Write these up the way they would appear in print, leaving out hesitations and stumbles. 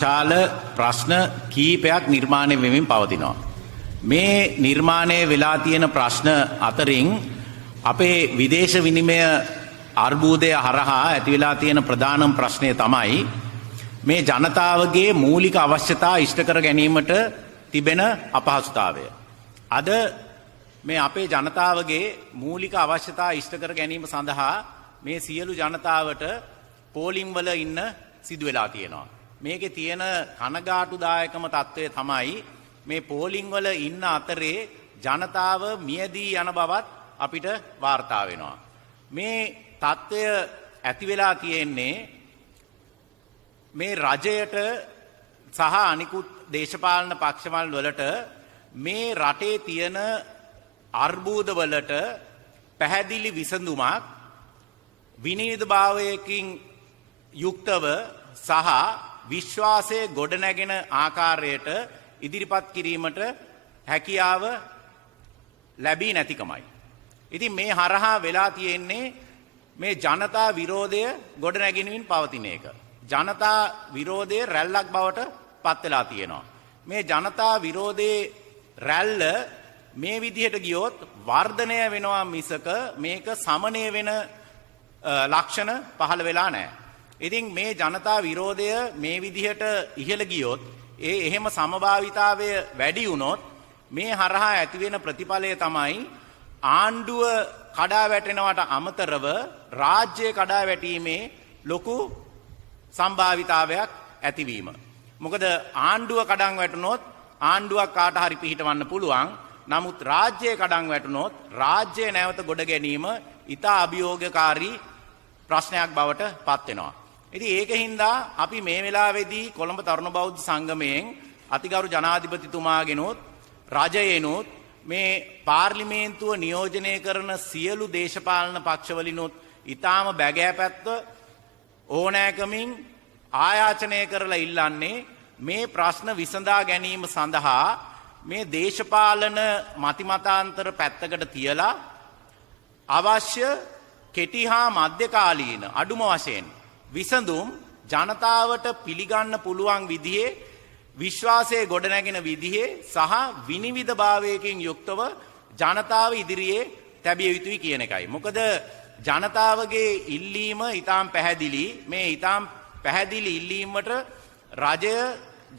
ශාල ප්‍රශ්න කීපයක් නිර්මාණය වෙමින් පවතිනවා. මේ නිර්මාණය වෙලා තියෙන ප්‍රශ්න අතරින් අපේ විදේශ විනිමය අර්බුදය හරහා ඇතිවෙලා තියෙන ප්‍රධානම ප්‍රශ්නය තමයි මේ ජනතාවගේ මූලික අවශ්‍යතා ඉෂ්ට කර ගැනීමට තිබෙන අපහසුතාවය. අද මේ අපේ ජනතාවගේ මූලික අවශ්‍යතා ඉෂ්ට කර ගැනීම සඳහා මේ සියලු ජනතාවට පෝලිම් වල ඉන්න සිදු වෙලා තියෙනවා. මේකේ තියෙන කනගාටුදායකම තත්ත්වය තමයි මේ පෝලිං වල ඉන්න අතරේ ජනතාව මියදී යන බවත් අපිට වාර්තා වෙනවා. මේ තත්ත්වය ඇති වෙලා තියෙන්නේ මේ රජයට සහ අනිකුත් දේශපාලන පක්ෂවල් වලට මේ රටේ තියෙන අර්බුද වලට පැහැදිලි විසඳුමක් විනීතභාවයකින් යුක්තව සහ විශ්වාසය ගොඩනැගෙන ආකාරයට ඉදිරිපත් කිරීමට හැකියාව ලැබී නැතිකමයි. ඉතින් මේ හරහා වෙලා තියෙන්නේ මේ ජනතා විරෝධය ගොඩනැගෙනමින් පවතින එක. ජනතා විරෝධය රැල්ලක් බවට පත් වෙලා තියෙනවා. මේ ජනතා විරෝධයේ රැල්ල මේ විදිහට ගියොත් වර්ධනය වෙනවා මිසක මේක සමනය වෙන ලක්ෂණ පහළ වෙලා නැහැ. ඉතින් මේ ජනතා විරෝධය මේ විදිහට ඉහළ ගියොත් එහෙම සමභාවිතාවය වැඩි වුණොත් මේ හරහා ඇතිවෙන ප්‍රතිඵලය තමයි ආණ්ඩුව කඩා වැටෙනවට අමතරව රාජ්‍ය කඩා වැටීමේ ලොකු සම්භාවිතාවයක් ඇතිවීම. මොකද ආණ්ඩුව කඩන් වැටුනොත් ආණ්ඩුවක් කාට හරි පිහිටවන්න පුළුවන්. නමුත් රාජ්‍යය කඩන් වැටුනොත් රාජ්‍ය නැවත ගොඩ ගැනීම ඉතා අභියෝගකාරී ප්‍රශ්නයක් බවට පත් වෙනවා. ඉතින් ඒකින්දා අපි මේ වෙලාවේදී කොළඹ තරුණ බෞද්ධ සංගමයෙන් අතිගරු ජනාධිපතිතුමාගෙනුත් රජයෙනුත් මේ පාර්ලිමේන්තුව නියෝජනය කරන සියලු දේශපාලන පක්ෂවලිනුත් ඊටාම බැගෑපැත්ව ඕනෑකමින් ආයාචනය කරලා ඉල්ලන්නේ මේ ප්‍රශ්න විසඳා ගැනීම සඳහා මේ දේශපාලන මතිමතාන්තර පැත්තකට තියලා අවශ්‍ය කෙටි හා මධ්‍යකාලීන අඩුම වශයෙන් විසඳුම් ජනතාවට පිළිගන්න පුළුවන් විදිහේ විශ්වාසය ගොඩනැගෙන විදිහේ සහ විනිවිදභාවයකින් යුක්තව ජනතාව ඉදිරියේ තැබිය යුතුයි කියන එකයි. මොකද ජනතාවගේ ඉල්ලීම ඊටාම් පැහැදිලි. මේ ඊටාම් පැහැදිලි ඉල්ලීමට රජය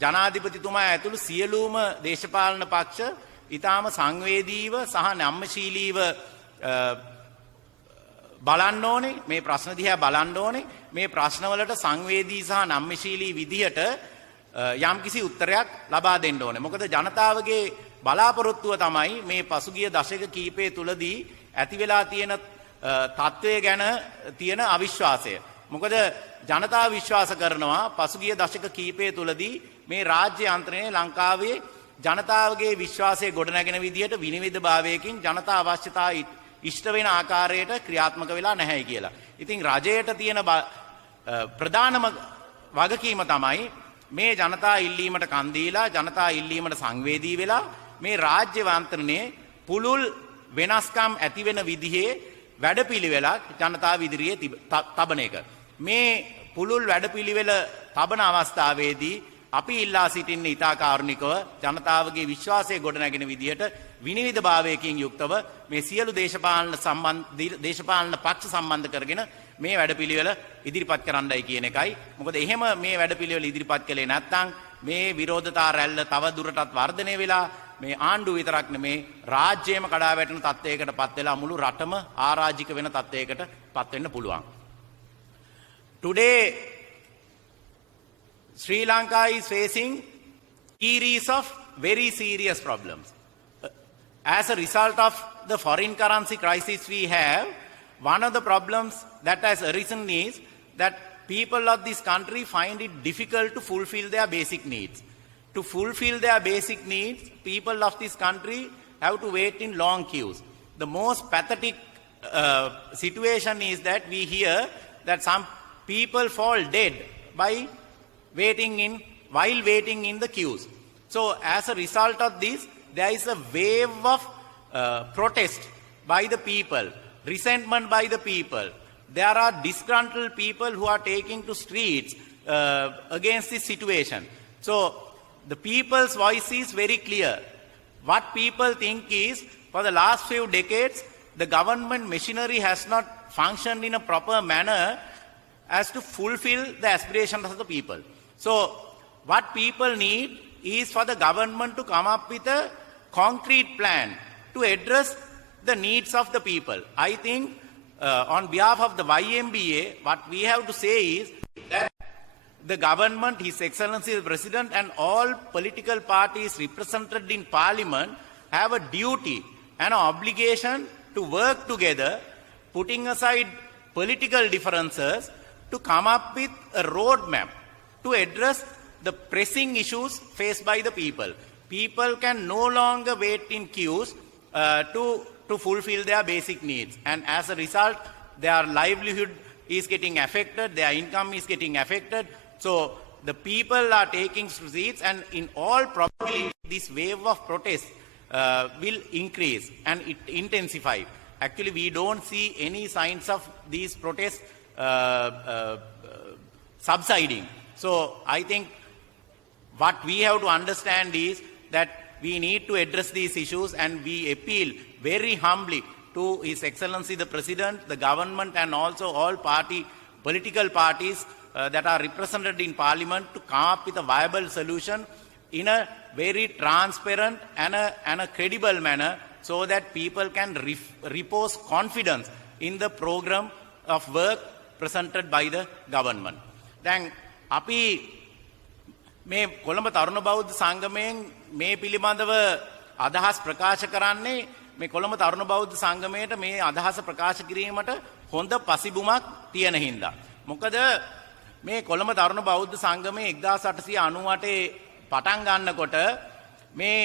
ජනාධිපතිතුමා ඇතුළු සියලුම දේශපාලන පක්ෂ ඊටාම සංවේදීව සහ නම්‍යශීලීව බලන්න ඕනේ. මේ ප්‍රශ්න දිහා බලන්න ඕනේ. මේ ප්‍රශ්නවලට සංවේදී සහ නම්‍යශීලී විදිහට යම්කිසි උත්තරයක් ලබා දෙන්න ඕනේ. මොකද ජනතාවගේ බලාපොරොත්තුව තමයි මේ පසුගිය දශක කීපය තුලදී ඇති වෙලා තියෙන තත්ත්වය ගැන තියෙන අවිශ්වාසය. මොකද ජනතාව විශ්වාස කරනවා පසුගිය දශක කීපය තුලදී මේ රාජ්‍ය යන්ත්‍රණය ලංකාවේ ජනතාවගේ විශ්වාසය ගොඩනැගෙන විදිහට විනිවිදභාවයකින් ජනතා අවශ්‍යතා ඉෂ්ට වෙන ආකාරයට ක්‍රියාත්මක වෙලා නැහැ කියලා. ඉතින් රජයට තියෙන ප්‍රධානම වගකීම තමයි මේ ජනතා ඉල්ලීමට කන් දීලා ජනතා ඉල්ලීමට සංවේදී වෙලා මේ රාජ්‍ය යන්ත්‍රණයේ පුළුල් වෙනස්කම් ඇති වෙන විදිහේ වැඩපිළිවෙලක් ජනතාව ඉදිරියේ තබන එක. මේ පුළුල් වැඩපිළිවෙල තබන අවස්ථාවේදී අපි ඉල්ලා සිටින්නේ ඉතා කාරුණිකව ජනතාවගේ විශ්වාසය ගොඩනැගෙන විදිහට විනිවිදභාවයකින් යුක්තව මේ සියලු දේශපාලන පක්ෂ සම්බන්ධ කරගෙන මේ වැඩපිළිවෙල ඉදිරිපත් කරන්නයි කියන එකයි. මොකද එහෙම මේ වැඩපිළිවෙල ඉදිරිපත් කළේ නැත්නම් මේ විරෝධතා රැල්ල තව දුරටත් වර්ධනය වෙලා මේ ආණ්ඩුව විතරක් නෙමේ රාජ්‍යයම කඩා වැටෙන තත්ත්වයකට පත් වෙලා මුළු රටම ආරාජික වෙන තත්ත්වයකට පත් වෙන්න පුළුවන්. Today Sri Lanka is facing series of very serious problems. As a result of the foreign currency crisis we have, one of the problems that has arisen is that people of this country find it difficult to fulfill their basic needs. To fulfill their basic needs, people of this country have to wait in long queues. The most pathetic situation is that we hear that some people fall dead while waiting in the queues. So as a result of this, there is a wave of protest by the people, resentment by the people. There are disgruntled people who are taking to streets against this situation. So the people's voice is very clear. What people think is, for the last few decades, the government machinery has not functioned in a proper manner as to fulfill the aspirations of the people. So what people need is for the government to come up with a concrete plan to address the needs of the people. I think on behalf of the YMBA, what we have to say is that the government, His Excellency the President, and all political parties represented in Parliament have a duty and an obligation to work together, putting aside political differences, to come up with a roadmap to address the pressing issues faced by the people. People can no longer wait in queues to fulfill their basic needs. And as a result, their livelihood is getting affected, their income is getting affected. So the people are taking seats, and in all probability, this wave of protest will increase and it intensify. Actually, we don't see any signs of these protests subsiding. So I think what we have to understand is that we need to address these issues, and we appeal very humbly to His Excellency the President, the government, and also all political parties that are represented in Parliament to come up with a viable solution in a very transparent and a credible manner, so that people can repose confidence in the program of work presented by the government. Then, අපි මේ කොළඹ තරුණ බෞද්ධ සංගමයෙන් මේ පිළිබඳව අදහස් ප්‍රකාශ කරන්නේ මේ කොළඹ තරුණ බෞද්ධ සංගමයට මේ අදහස ප්‍රකාශ කිරීමට හොඳ පසිබුමක් තියෙන හින්දා. මොකද මේ කොළඹ තරුණ බෞද්ධ සංගමයේ 1898 පටන් ගන්නකොට මේ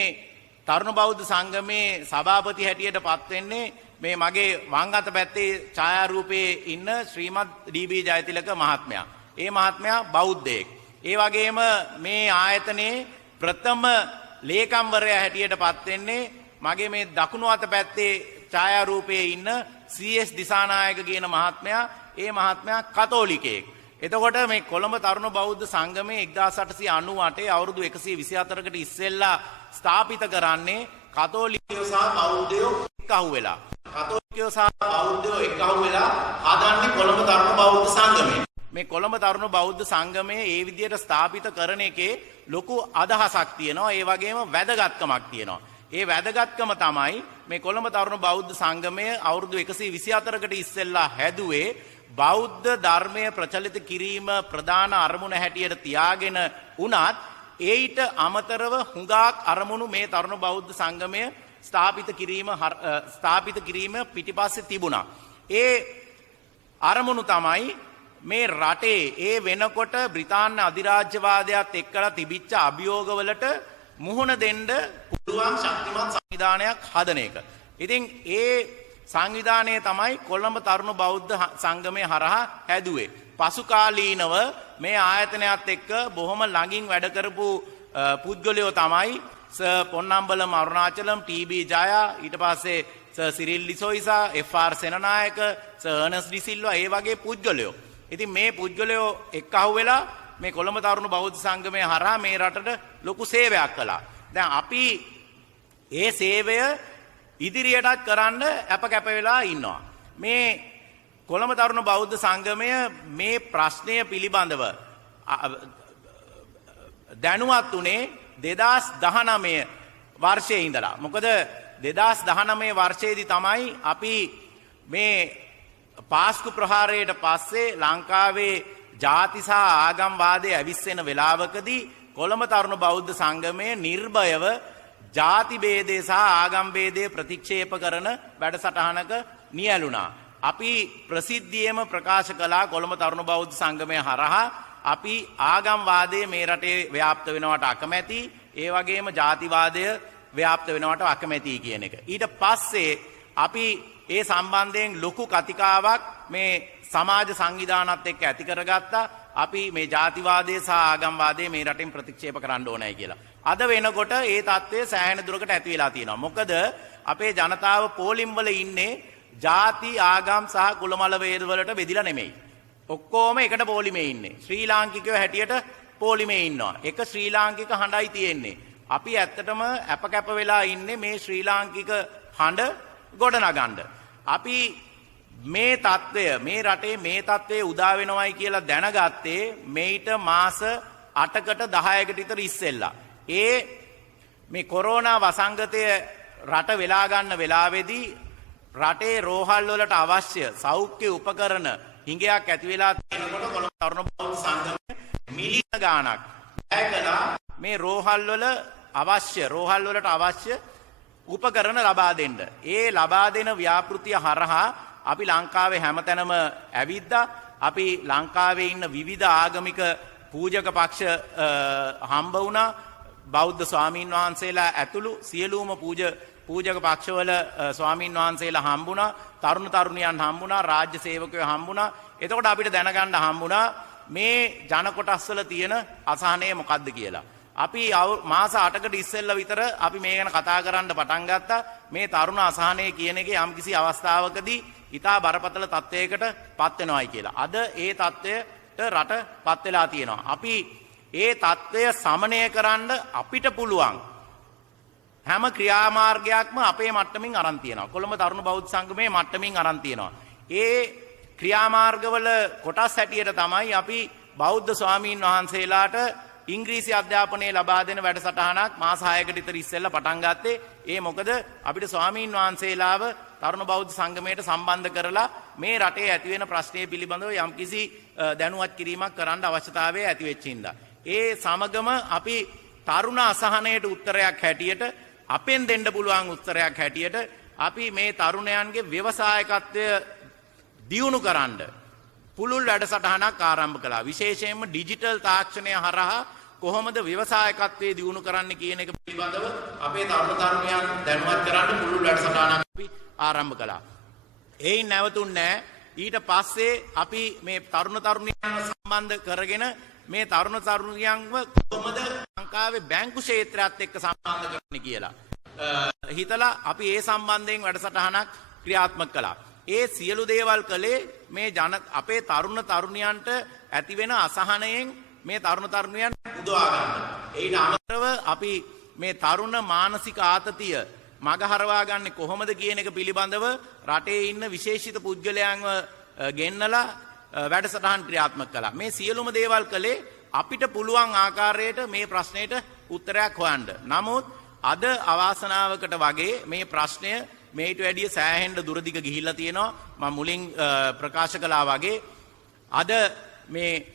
තරුණ බෞද්ධ සංගමේ සභාපති හැටියට පත් වෙන්නේ මේ මගේ වම් අත පැත්තේ ඡායාරූපයේ ඉන්න ශ්‍රීමත් ඩී.බී. ජයතිලක මහත්මයා. ඒ මහත්මයා බෞද්ධයෙක්. ඒ වගේම මේ ආයතනයේ ප්‍රථම ලේකම්වරයා හැටියට පත් වෙන්නේ මගේ මේ දකුණු අත පැත්තේ ඡායාරූපයේ ඉන්න සී.එස්. දිසානායක කියන මහත්මයා. ඒ මහත්මයා කතෝලිකයෙක්. එතකොට මේ කොළඹ තරුණ බෞද්ධ සංගමයේ 1898 අවුරුදු 124කට ඉස්සෙල්ලා ස්ථාපිත කරන්නේ කතෝලිකයෝ සහ බෞද්ධයෝ එක්කහුව වෙලා. කතෝලිකයෝ සහ බෞද්ධයෝ එක්කහුව වෙලා හදන්නේ කොළඹ තරුණ බෞද්ධ සංගමය. මේ කොළඹ තරුණ බෞද්ධ සංගමය ඒ විදිහට ස්ථාපිත කරන එකේ ලොකු අදහසක් තියෙනවා. ඒ වගේම වැදගත්කමක් තියෙනවා. ඒ වැදගත්කම තමයි මේ කොළඹ තරුණ බෞද්ධ සංගමය අවුරුදු 124කට ඉස්සෙල්ලා හැදුවේ බෞද්ධ ධර්මය ප්‍රචලිත කිරීම ප්‍රධාන අරමුණ හැටියට තියාගෙන උනත් ඒට අමතරව හුඟක් අරමුණු මේ තරුණ බෞද්ධ සංගමය ස්ථාපිත කිරීම පිටිපස්සේ තිබුණා. ඒ අරමුණු තමයි මේ රටේ ඒ වෙනකොට බ්‍රිතාන්‍ය අධිරාජ්‍යවාදයත් එක්කලා තිබිච්ච අභියෝගවලට මුහුණ දෙන්න පුළුවන් ශක්තිමත් සංවිධානයක් හදන එක. ඉතින් ඒ සංවිධානය තමයි කොළඹ තරුණ බෞද්ධ සංගමය හරහා හැදුවේ. පසු කාලීනව මේ ආයතනයත් එක්ක බොහොම ළඟින් වැඩ කරපු පුද්ගලයෝ තමයි පොන්නම්බලම් අරුණාචලම්, ටී.බී. ජයා, ඊට පස්සේ සිරිල් ඩිසෝයිසා, එෆ්.ආර්. සෙනනායක, අර්නස් ඩිසිල්වා, ඒ වගේ පුද්ගලයෝ. ඉතින් මේ පුද්ගලයෝ එක්කහුව වෙලා මේ කොළඹ තරුණ බෞද්ධ සංගමය හරහා මේ රටට ලොකු සේවයක් කළා. දැන් අපි ඒ සේවය ඉදිරියටත් කරන්න අප කැප වෙලා ඉන්නවා. මේ කොළඹ තරුණ බෞද්ධ සංගමය මේ ප්‍රශ්නය පිළිබඳව දැනුවත් උනේ 2019 වර්ෂයේ ඉඳලා. මොකද 2019 වර්ෂයේදී තමයි අපි මේ පාස්කු ප්‍රහාරයට පස්සේ ලංකාවේ ජාති සහ ආගම්වාදය ඇවිස්සෙන වෙලාවකදී කොළඹ තරුණ බෞද්ධ සංගමය නිර්භයව ජාති භේදය සහ ආගම් භේදය ප්‍රතික්ෂේප කරන වැඩසටහනක නියැලුණා. අපි ප්‍රසිද්ධියේම ප්‍රකාශ කළා කොළඹ තරුණ බෞද්ධ සංගමය හරහා අපි ආගම්වාදය මේ රටේ ව්‍යාප්ත වෙනවට අකමැති, ඒ වගේම ජාතිවාදය ව්‍යාප්ත වෙනවට අකමැති කියන එක. ඊට පස්සේ අපි ඒ සම්බන්ධයෙන් ලොකු කතිකාවක් මේ සමාජ සංවිධානත් එක්ක ඇති කරගත්තා. අපි මේ ජාතිවාදය සහ ආගම්වාදය මේ රටෙන් ප්‍රතික්ෂේප කරන්න ඕනයි කියලා. අද වෙනකොට ඒ තත්ත්වය සෑහෙන දුරකට ඇති වෙලා තියෙනවා. මොකද අපේ ජනතාව පෝලිම් වල ඉන්නේ ජාති, ආගම් සහ කුලමල වේද වලට බෙදිලා නෙමෙයි. ඔක්කොම එකට පොලිමේ ඉන්නේ. ශ්‍රී ලාංකිකයෝ හැටියට පොලිමේ ඉන්නවා. එක ශ්‍රී ලාංකික හඬයි තියෙන්නේ. අපි ඇත්තටම අපකැප වෙලා ඉන්නේ මේ ශ්‍රී ලාංකික හඬ ගොඩනගන්න. අපි මේ තත්ත්වය මේ රටේ මේ තත්ත්වය උදා වෙනවයි කියලා දැනගත්තේ මේිට මාස 8කට 10කට විතර ඉස්සෙල්ලා. මේ කොරෝනා වසංගතය රට වෙලා ගන්න වෙලාවේදී රටේ රෝහල් වලට අවශ්‍ය සෞඛ්‍ය උපකරණ හිඟයක් ඇති වෙලා තියෙනකොට කොළඹ තරුණ බෞද්ධ සංගමය මිලියන ගාණක් වැය කළා මේ රෝහල් වලට අවශ්‍ය උපකරණ ලබා දෙන්න. ඒ ලබා දෙන ව්‍යාපෘතිය හරහා අපි ලංකාවේ හැමතැනම ඇවිද්දා. අපි ලංකාවේ ඉන්න විවිධ ආගමික පූජක පක්ෂ හම්බ වුණා. බෞද්ධ ස්වාමීන් වහන්සේලා ඇතුළු සියලුම පූජක පක්ෂවල ස්වාමීන් වහන්සේලා හම්බුණා. තරුණ තරුණියන් හම්බුණා. රාජ්‍ය සේවකයෝ හම්බුණා. එතකොට අපිට දැනගන්න හම්බුණා මේ ජන කොටස් වල තියෙන අසහනය මොකක්ද කියලා. අපි මාස 8කට ඉස්සෙල්ලා විතර අපි මේ ගැන කතා කරන්න පටන් ගත්තා. මේ තරුණ අසහනය කියන එකේ යම්කිසි අවස්ථාවකදී ඉතා බරපතල තත්වයකට පත් වෙනවායි කියලා. අද ඒ තත්වයට රට පත් වෙලා තියෙනවා. අපි ඒ තත්වය සමනය කරන්න අපිට පුළුවන් හැම ක්‍රියාමාර්ගයක්ම අපේ මට්ටමින් අරන් තියෙනවා. කොළඹ තරුණ බෞද්ධ සංගමයේ මට්ටමින් අරන් තියෙනවා. ඒ ක්‍රියාමාර්ගවල කොටස් හැටියට තමයි අපි බෞද්ධ ස්වාමීන් වහන්සේලාට ඉංග්‍රීසි අධ්‍යාපනය ලබා දෙන වැඩසටහනක් මාස 6කට විතර ඉස්සෙල්ලා පටන් ගත්තේ. ඒ මොකද අපිට ස්වාමීන් වහන්සේලාව තරුණ බෞද්ධ සංගමයට සම්බන්ධ කරලා මේ රටේ ඇති වෙන ප්‍රශ්නය පිළිබඳව යම්කිසි දැනුවත් කිරීමක් කරන්න අවශ්‍යතාවය ඇති වෙච්ච හින්දා. ඒ සමගම අපි තරුණ අසහනයට උත්තරයක් හැටියට අපෙන් දෙන්න පුළුවන් උත්තරයක් හැටියට අපි මේ තරුණයන්ගේ ව්‍යවසායකත්වය දියුණු කරන්න පුළුල් වැඩසටහනක් ආරම්භ කළා. විශේෂයෙන්ම ඩිජිටල් තාක්ෂණය හරහා කොහොමද ව්‍යවසායකත්වයේ දියුණු කරන්න කියන එක පිළිබඳව අපේ තරුණ තරුණියන් දැනුවත් කරන්න පුළුල් වැඩසටහනක් අපි ආරම්භ කළා. ඒයින් නැවතුන්නේ ඊට පස්සේ අපි මේ තරුණ තරුණියන් සම්බන්ධ කරගෙන මේ තරුණ තරුණියන්ව කොහොමද ලංකාවේ බැංකු ක්ෂේත්‍රයත් එක්ක සම්බන්ධ කරන්නේ කියලා හිතලා අපි ඒ සම්බන්ධයෙන් වැඩසටහනක් ක්‍රියාත්මක කළා. ඒ සියලු දේවල් කළේ මේ අපේ තරුණ තරුණියන්ට ඇති වෙන අසහනයෙන් මේ තරුණ තරුණියන් උදවා ගන්න. ඒට අමතරව අපි මේ තරුණ මානසික ආතතිය මගහරවා ගන්නේ කොහොමද කියන එක පිළිබඳව රටේ ඉන්න විශේෂිත පුද්ගලයන්ව ගෙන්නලා වැඩසටහන් ක්‍රියාත්මක කළා. මේ සියලුම දේවල් කළේ අපිට පුළුවන් ආකාරයට මේ ප්‍රශ්නෙට උත්තරයක් හොයන්න. නමුත් අද අවාසනාවකට වගේ මේ ප්‍රශ්නය මේට වැඩිය සෑහෙන්න දුරදිග ගිහිල්ලා තියෙනවා. මම මුලින් ප්‍රකාශ කළා වගේ අද මේ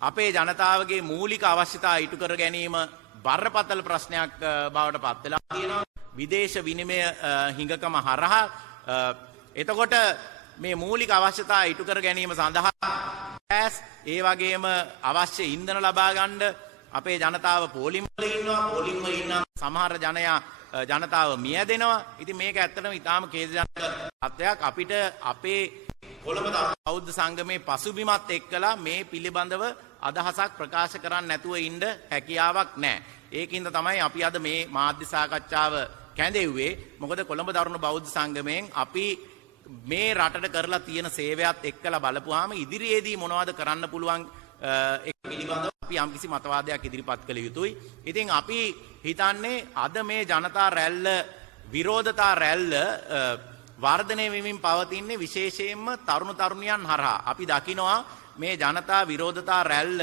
අපේ ජනතාවගේ මූලික අවශ්‍යතා ඉටු කර ගැනීම බරපතල ප්‍රශ්නයක් බවට පත් වෙලා තියෙනවා. විදේශ විනිමය හිඟකම හරහා එතකොට මේ මූලික අවශ්‍යතා ඉටු කර ගැනීම සඳහා ගෑස් ඒ වගේම අවශ්‍ය ඉන්ධන ලබා ගන්න අපේ ජනතාව පෝලිම් වල ඉන්නවා. පෝලිම් වල ඉන්න සමහර ජනතාව මියදෙනවා. ඉතින් මේක ඇත්තටම ඉතාම ඛේදජනක තත්ත්වයක්. අපිට අපේ කොළඹ බෞද්ධ සංගමේ පසුබිමත් එක්කලා මේ පිළිබඳව අදහසක් ප්‍රකාශ කරන්න නැතුව ඉන්න හැකියාවක් නැහැ. ඒකින්ද තමයි අපි අද මේ මාධ්‍ය සාකච්ඡාව කැඳෙව්වේ. මොකද කොළඹ තරුණ බෞද්ධ සංගමයෙන් අපි මේ රටට කරලා තියෙන සේවයත් එක්කලා බලපුවාම ඉදිරියේදී මොනවද කරන්න පුළුවන් එක පිළිබඳව අපි යම්කිසි මතවාදයක් ඉදිරිපත් කළ යුතුයි. ඉතින් අපි හිතන්නේ අද මේ ජනතා රැල්ල විරෝධතා රැල්ල වර්ධනය වෙමින් පවතින්නේ විශේෂයෙන්ම තරුණ තරුණියන් හරහා. අපි දකිනවා මේ ජනතා විරෝධතා රැල්ල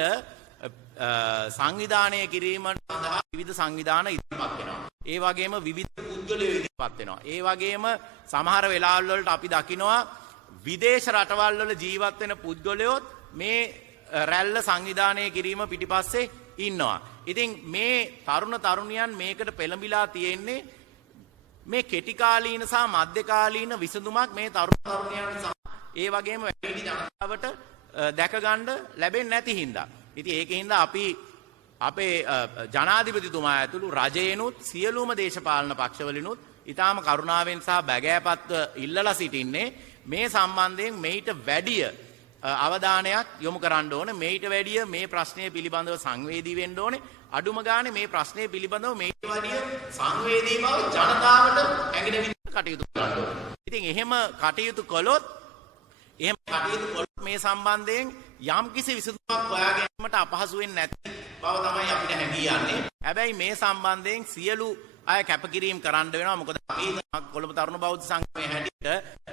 සංවිධානය කිරීම සඳහා විවිධ සංවිධාන ඉදිරිපත් වෙනවා. ඒ වගේම විවිධ පුද්ගලයෝ ඉදිරිපත් වෙනවා. ඒ වගේම සමහර වෙලාවල් වලට අපි දකිනවා විදේශ රටවල් වල ජීවත් වෙන පුද්ගලයෝත් මේ රැල්ල සංවිධානය කිරීම පිටිපස්සේ ඉන්නවා. ඉතින් මේ තරුණ තරුණියන් මේකට පෙළඹිලා තියෙන්නේ මේ කෙටි කාලීන සහ මධ්‍ය කාලීන විසඳුමක් මේ තරුණ තරුණියන්ට සහ ඒ වගේම වැඩිහිටි ජනතාවට දැක ගන්න ලැබෙන්නේ නැති හින්දා. ඉතින් ඒකෙන් හින්දා අපි අපේ ජනාධිපතිතුමා ඇතුළු රජයනුත් සියලුම දේශපාලන පක්ෂවලිනුත් ඊටාම කරුණාවෙන් සහ බැගෑපත්ව ඉල්ලලා සිටින්නේ මේ සම්බන්ධයෙන් මේිට වැඩිය අවධානයක් යොමු කරන්න ඕනේ. මේිට වැඩිය මේ ප්‍රශ්නය පිළිබඳව සංවේදී වෙන්න ඕනේ. අඩුම ගානේ මේ ප්‍රශ්නය පිළිබඳව මේිට වැඩිය සංවේදී බව ජනතාවට ඇඟෙන විදිහට කටයුතු කරන්න ඕනේ. ඉතින් එහෙම කටයුතු කළොත් මේ සම්බන්ධයෙන් යම් කිසි විසඳුමක් හොයා ගැනීමට අපහසු වෙන්නේ නැති බව තමයි අපිට හැඟී යන්නේ. හැබැයි මේ සම්බන්ධයෙන් සියලු අය කැපකිරීම කරන්න වෙනවා. මොකද අපි කොළඹ තරුණ බෞද්ධ සංගමයේ හැටියට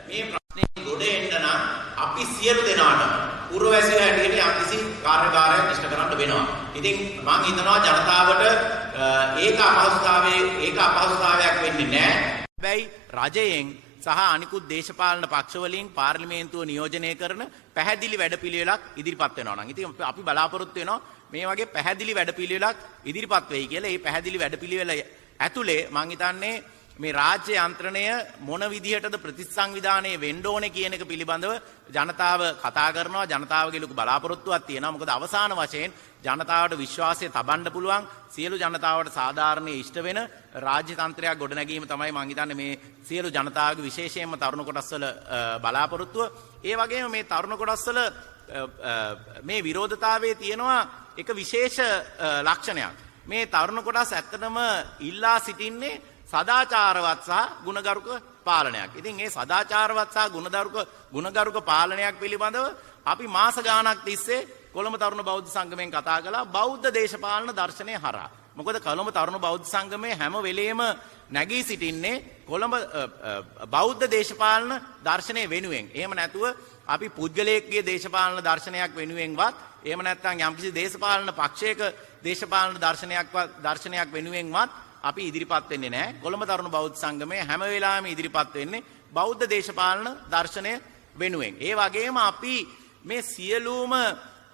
මේ ප්‍රශ්නේ ගොඩ එන්න නම් අපි සියලු දෙනාට පුරවැසියෝ හැටියට යම්කිසි කාර්යභාරයක් ඉෂ්ට කරන්න වෙනවා. ඉතින් මම හිතනවා ජනතාවට ඒක අපහසුතාවයක් වෙන්නේ නැහැ. හැබැයි රජයෙන් සහ අනිකුත් දේශපාලන පක්ෂවලින් පාර්ලිමේන්තුව නියෝජනය කරන පැහැදිලි වැඩපිළිවෙලක් ඉදිරිපත් වෙනවා නම් ඉතින් අපි බලාපොරොත්තු වෙනවා මේ වගේ පැහැදිලි වැඩපිළිවෙලක් ඉදිරිපත් වෙයි කියලා. මේ පැහැදිලි වැඩපිළිවෙල ඇතුලේ මම හිතන්නේ මේ රාජ්‍ය යන්ත්‍රණය මොන විදිහටද ප්‍රතිසංවිධානය වෙන්න ඕනේ කියන එක පිළිබඳව ජනතාව කතා කරනවා. ජනතාවගේ ලොකු බලාපොරොත්තුවක් තියෙනවා. මොකද අවසාන වශයෙන් ජනතාවට විශ්වාසය තබන්න පුළුවන් සියලු ජනතාවට සාධාරණයේ ඉෂ්ට වෙන රාජ්‍ය තන්ත්‍රයක් ගොඩනැගීම තමයි මම හිතන්නේ මේ සියලු ජනතාවගේ විශේෂයෙන්ම තරුණ කොටස්වල බලාපොරොත්තුව. ඒ වගේම මේ තරුණ කොටස්වල මේ විරෝධතාවයේ තියෙනවා එක විශේෂ ලක්ෂණයක්. මේ තරුණ කොටස් ඇත්තටම ඉල්ලා සිටින්නේ සදාචාරවත් සහ ගුණගරුක පාලනයක්. ඉතින් මේ සදාචාරවත් සහ ගුණගරුක පාලනයක් පිළිබඳව අපි මාස ගාණක් තිස්සේ කොළඹ තරුණ බෞද්ධ සංගමයෙන් කතා කළා බෞද්ධ දේශපාලන දර්ශනය හරහා. මොකද කොළඹ තරුණ බෞද්ධ සංගමයේ හැම වෙලේම නැගී සිටින්නේ කොළඹ බෞද්ධ දේශපාලන දර්ශනය වෙනුවෙන්. එහෙම නැතුව අපි පුද්ගලයෙක්ගේ දේශපාලන දර්ශනයක් වෙනුවෙන්වත් එහෙම නැත්නම් යම්කිසි දේශපාලන පක්ෂයක දේශපාලන දර්ශනයක් වෙනුවෙන්වත් අපි ඉදිරිපත් වෙන්නේ නැහැ. කොළඹ තරුණ බෞද්ධ සංගමයේ හැම වෙලාවෙම ඉදිරිපත් වෙන්නේ බෞද්ධ දේශපාලන දර්ශනය වෙනුවෙන්. ඒ වගේම අපි මේ සියලුම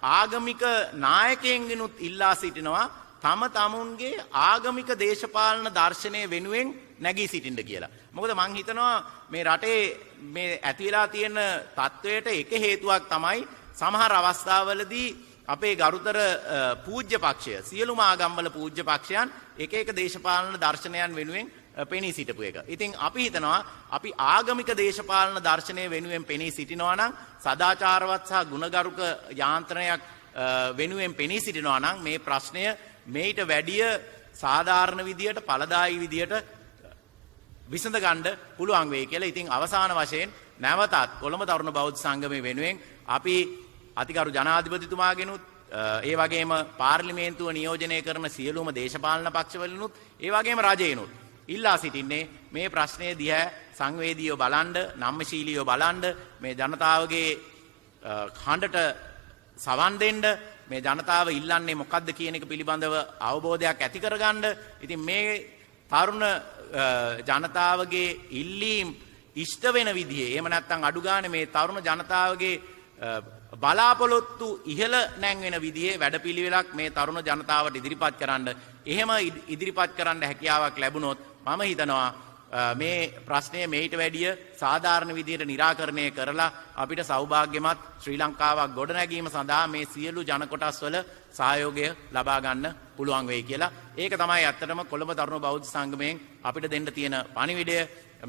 ආගමික නායකයන්ගෙනුත් ඉල්ලා සිටිනවා තම තමුන්ගේ ආගමික දේශපාලන දර්ශනය වෙනුවෙන් නැගී සිටින්න කියලා. මොකද මං හිතනවා මේ රටේ මේ ඇති වෙලා තියෙන තත්වයට එක හේතුවක් තමයි සමහර අවස්ථාවලදී අපේ ගරුතර පූජ්‍ය පක්ෂය සියලුම ආගම්වල පූජ්‍ය පක්ෂයන් එක එක දේශපාලන දර්ශනයන් වෙනුවෙන් පෙනී සිටපු එක. ඉතින් අපි හිතනවා අපි ආගමික දේශපාලන දර්ශනය වෙනුවෙන් පෙනී සිටිනවා නම් සදාචාරවත් සහ ගුණගරුක යාන්ත්‍රණයක් වෙනුවෙන් පෙනී සිටිනවා නම් මේ ප්‍රශ්නය මේට වැඩිය සාධාරණ විදියට ඵලදායී විදියට විසඳ ගන්න පුළුවන් වෙයි කියලා. ඉතින් අවසාන වශයෙන් නැවතත් කොළඹ තරුණ බෞද්ධ සංගමයේ වෙනුවෙන් අපි අතිගරු ජනාධිපතිතුමාගෙනුත් ඒ වගේම පාර්ලිමේන්තුව නියෝජනය කරන සියලුම දේශපාලන පක්ෂවලිනුත් ඒ වගේම රජයනුත් ඉල්ලා සිටින්නේ මේ ප්‍රශ්නය දිහා සංවේදීව බලන්න, නම්‍යශීලීව බලන්න, මේ ජනතාවගේ හඬට සවන් දෙන්න, මේ ජනතාව ඉල්ලන්නේ මොකක්ද කියන එක පිළිබඳව අවබෝධයක් ඇති කරගන්න. ඉතින් මේ තරුණ ජනතාවගේ ඉල්ලීම් ඉෂ්ට වෙන විදිහේ එහෙම නැත්නම් අඩු ගානේ මේ තරුණ ජනතාවගේ බලාපොරොත්තු ඉහළ නැංවෙන විදිහේ වැඩපිළිවෙලක් මේ තරුණ ජනතාවට ඉදිරිපත් කරන්න. එහෙම ඉදිරිපත් කරන්න හැකියාවක් ලැබුණොත් මම හිතනවා මේ ප්‍රශ්නය මේට වැඩිය සාධාරණ විදිහට निराකරණය කරලා අපිට සෞභාග්‍යමත් ශ්‍රී ලංකාවක් ගොඩනැගීම සඳහා මේ සියලු ජන කොටස් වල සහයෝගය ලබා ගන්න පුළුවන් වෙයි කියලා. ඒක තමයි ඇත්තටම කොළඹ තරුණ බෞද්ධ සංගමයෙන් අපිට දෙන්න තියෙන පණිවිඩය.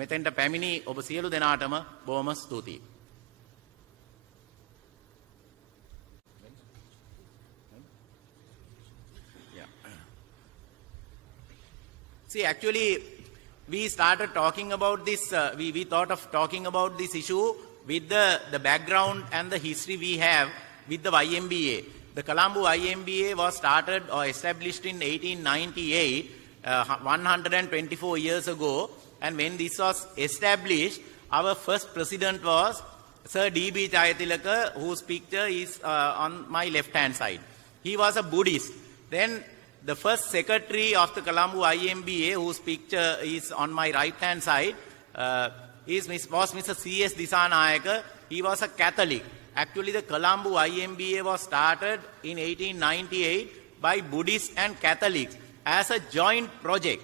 මෙතෙන්ට පැමිණි ඔබ සියලු දෙනාටම බොහොම ස්තුතියි. See, actually, we started talking about this, we thought of talking about this issue with the background and the history we have with the YMBA. The Colombo YMBA was started or established in 1898, 124 years ago. And when this was established, our first president was Sir D.B. Jayatilaka, whose picture is on my left-hand side. He was a Buddhist. Then the first secretary of the Colombo IMBA, whose picture is on my right-hand side, was Mr. C.S. Disanayaka. He was a Catholic. Actually, the Colombo IMBA was started in 1898 by Buddhists and Catholics as a joint project.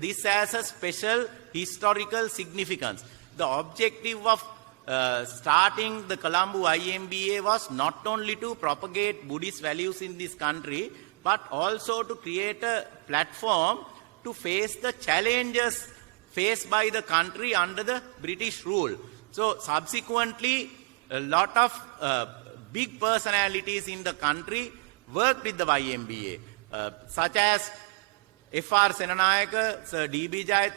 This has a special historical significance. The objective of starting the Colombo IMBA was not only to propagate Buddhist values in this country, but also to create a platform to face the challenges faced by the country under the British rule. So subsequently, a lot of big personalities in the country worked with the YMBA, such as F.R. Senanayaka, Sir D.B. Jayat,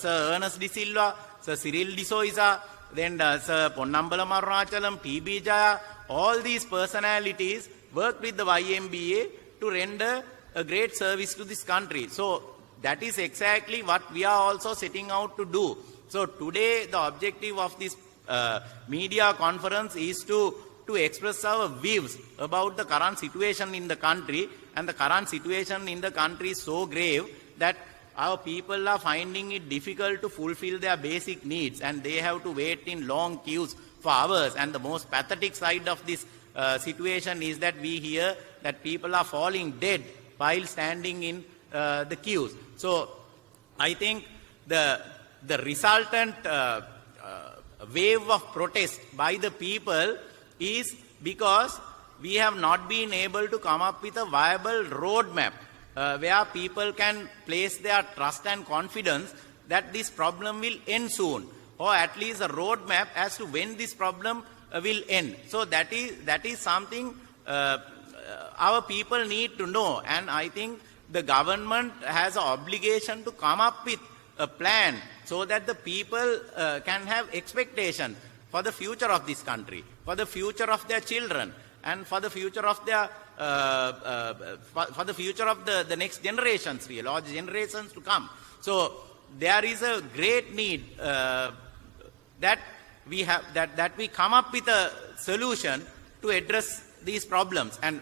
Sir Ernest De Silva, Sir Cyril De Souza, then Sir Ponnambala Marunachalam, T.B. Jaya, all these personalities worked with the YMBA to render a great service to this country. So that is exactly what we are also setting out to do. So today the objective of this media conference is to express our views about the current situation in the country, and the current situation in the country is so grave that our people are finding it difficult to fulfill their basic needs, and they have to wait in long queues for hours. And the most pathetic side of this situation is that we hear that people are falling dead while standing in the queues. So I think the resultant wave of protest by the people is because we have not been able to come up with a viable roadmap where people can place their trust and confidence that this problem will end soon, or at least a roadmap as to when this problem will end. So that is something our people need to know, and I think the government has an obligation to come up with a plan so that the people can have expectation for the future of this country, for the future of their children, and for the future of their for the future of the next generations, really, or generations to come. So there is a great need that we have that we come up with a solution to address these problems. And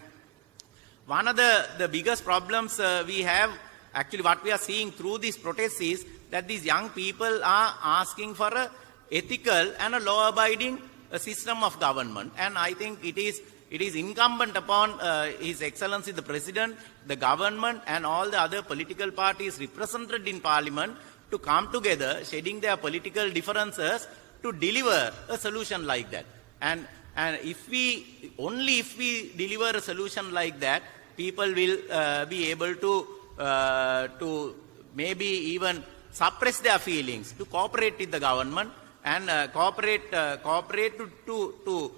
one of the biggest problems we have, actually what we are seeing through these protests, is that these young people are asking for a ethical and a law-abiding system of government. And I think it is incumbent upon His Excellency the President, the government, and all the other political parties represented in Parliament to come together, shedding their political differences, to deliver a solution like that. And if we deliver a solution like that, people will be able to maybe even suppress their feelings, to cooperate with the government, and cooperate to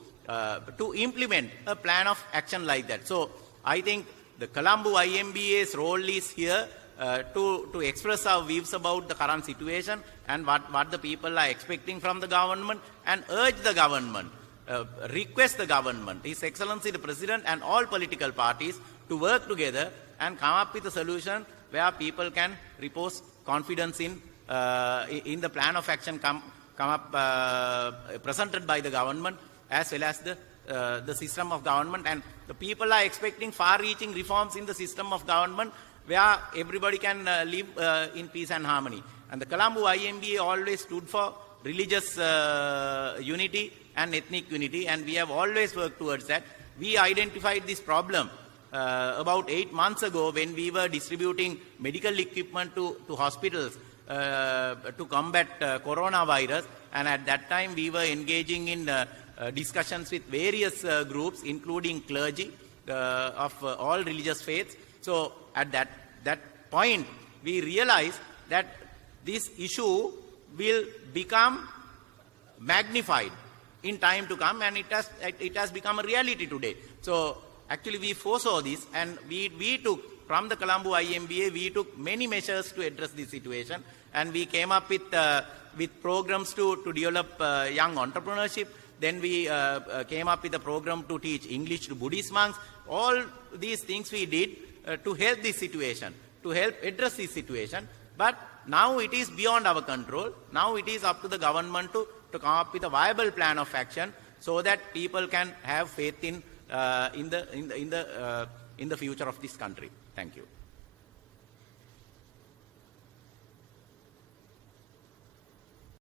implement a plan of action like that. So I think the Colombo IMBA's role is here to express our views about the current situation and what the people are expecting from the government, and urge the government, request the government, His Excellency the President, and all political parties to work together and come up with a solution where people can repose confidence in the plan of action come up presented by the government, as well as the system of government. And the people are expecting far-reaching reforms in the system of government where everybody can live in peace and harmony. And the Colombo IMBA always stood for religious unity and ethnic unity, and we have always worked towards that. We identified this problem about 8 months ago when we were distributing medical equipment to hospitals to combat coronavirus, and at that time we were engaging in discussions with various groups, including clergy of all religious faiths. So at that point we realized that this issue will become magnified in time to come, and it has become a reality today. So actually we foresaw this, and we took, from the Colombo IMBA, we took many measures to address this situation, and we came up with programs to develop young entrepreneurship. Then we came up with a program to teach English to Buddhist monks. All these things we did to help this situation, to help address this situation. But now it is beyond our control. Now it is up to the government to come up with a viable plan of action so that people can have faith in the future of this country. Thank you.